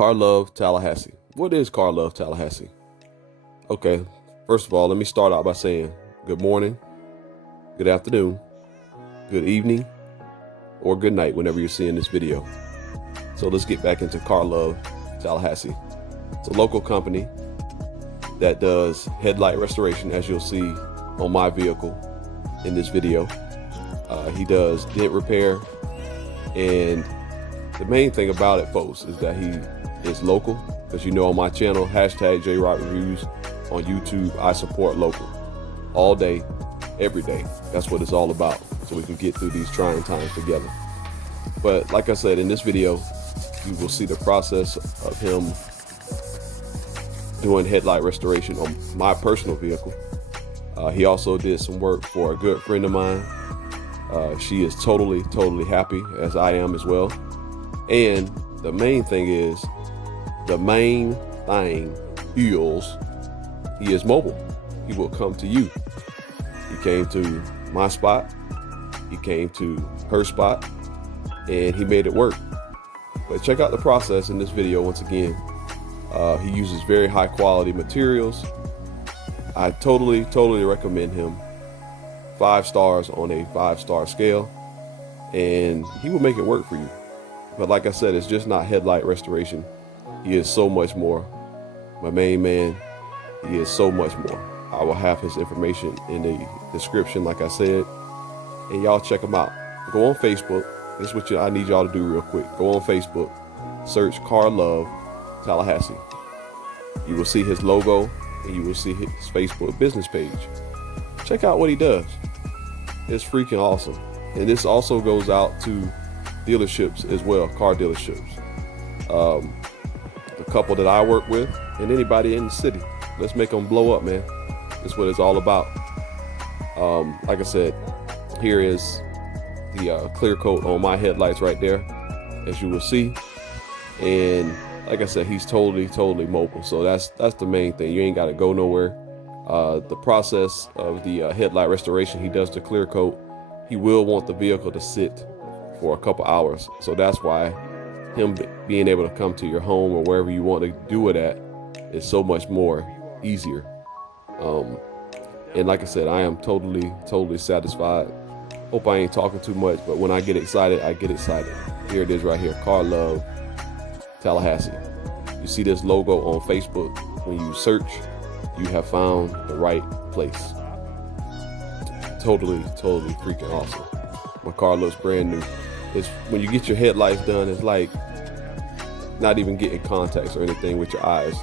Car Love Tallahassee. What is Car Love Tallahassee? Okay, first of all, let me start out by saying good morning, good afternoon, good evening, or good night whenever you're seeing this video. So let's get back into Car Love Tallahassee. It's a local company that does headlight restoration, as you'll see on my vehicle in this video. He does dent repair, and the main thing about it, folks, is that he is local. Because you know, on my channel, hashtag JRideReviews on YouTube, I support local all day, every day. That's what it's all about, so we can get through these trying times together. But like I said, in this video, you will see the process of him doing headlight restoration on my personal vehicle. He also did some work for a good friend of mine. She is totally happy, as I am as well. And the main thing is, he is mobile. He will come to you. He came to my spot, he came to her spot, and he made it work. But check out the process in this video once again. He uses very high quality materials. I totally recommend him. 5 stars on a 5-star scale, and he will make it work for you. But like I said, it's just not headlight restoration. He is so much more. My main man, he is so much more. I will have his information in the description, like I said, and y'all check him out. Go on Facebook. This is what I need y'all to do real quick. Go on Facebook, search Car Love Tallahassee. You will see his logo, and you will see his Facebook business page. Check out what he does. It's freaking awesome. And this also goes out to dealerships as well, car dealerships. The couple that I work with, and anybody in the city. Let's make them blow up, man. That's what it's all about. Like I said, here is the clear coat on my headlights right there, as you will see. And like I said, he's totally mobile. So that's the main thing. You ain't got to go nowhere. The process of the headlight restoration, he does the clear coat. He will want the vehicle to sit for a couple hours. So that's why him being able to come to your home or wherever you want to do it at is so much more easier. And like I said, I am totally satisfied. Hope I ain't talking too much, but when I get excited, I get excited. Here it is right here, Car Love Tallahassee. You see this logo on Facebook. When you search, you have found the right place. Totally freaking awesome. My car looks brand new. It's when you get your headlights done, it's like not even getting contacts or anything with your eyes.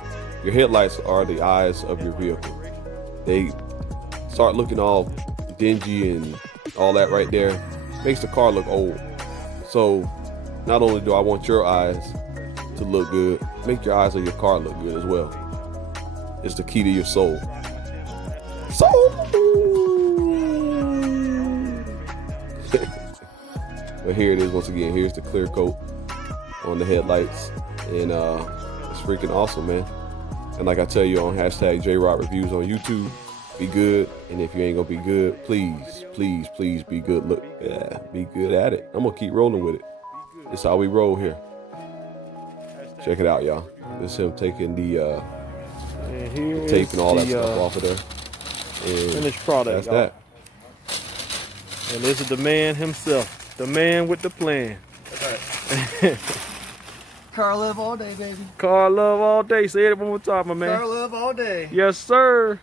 Your headlights are the eyes of your vehicle. They start looking all dingy and all that right there. Makes the car look old. So not only do I want your eyes to look good, make your eyes of your car look good as well. It's the key to your soul. But here it is once again. Here's the clear coat on the headlights, and it's freaking awesome, man. And like I tell you on hashtag JRideReviews on YouTube, be good. And if you ain't gonna be good, please be good. Be good at it. I'm gonna keep rolling with it. It's how we roll here. Check it out, y'all. This is him taking the tape and all that stuff off of there. And finished product. That's that. And this is the man himself, the man with the plan. Car love all day, baby. Car love all day. Say it one more time, my man. Car love all day. Yes, sir.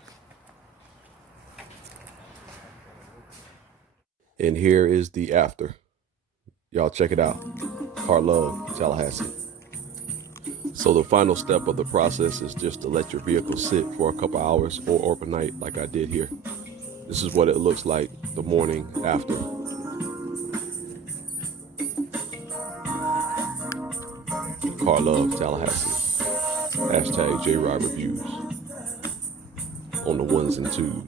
And here is the after. Y'all check it out. Car Love Tallahassee. So the final step of the process is just to let your vehicle sit for a couple hours or overnight, like I did here. This is what it looks like the morning after. Car Love Tallahassee. Hashtag JRideReviews on the ones and twos.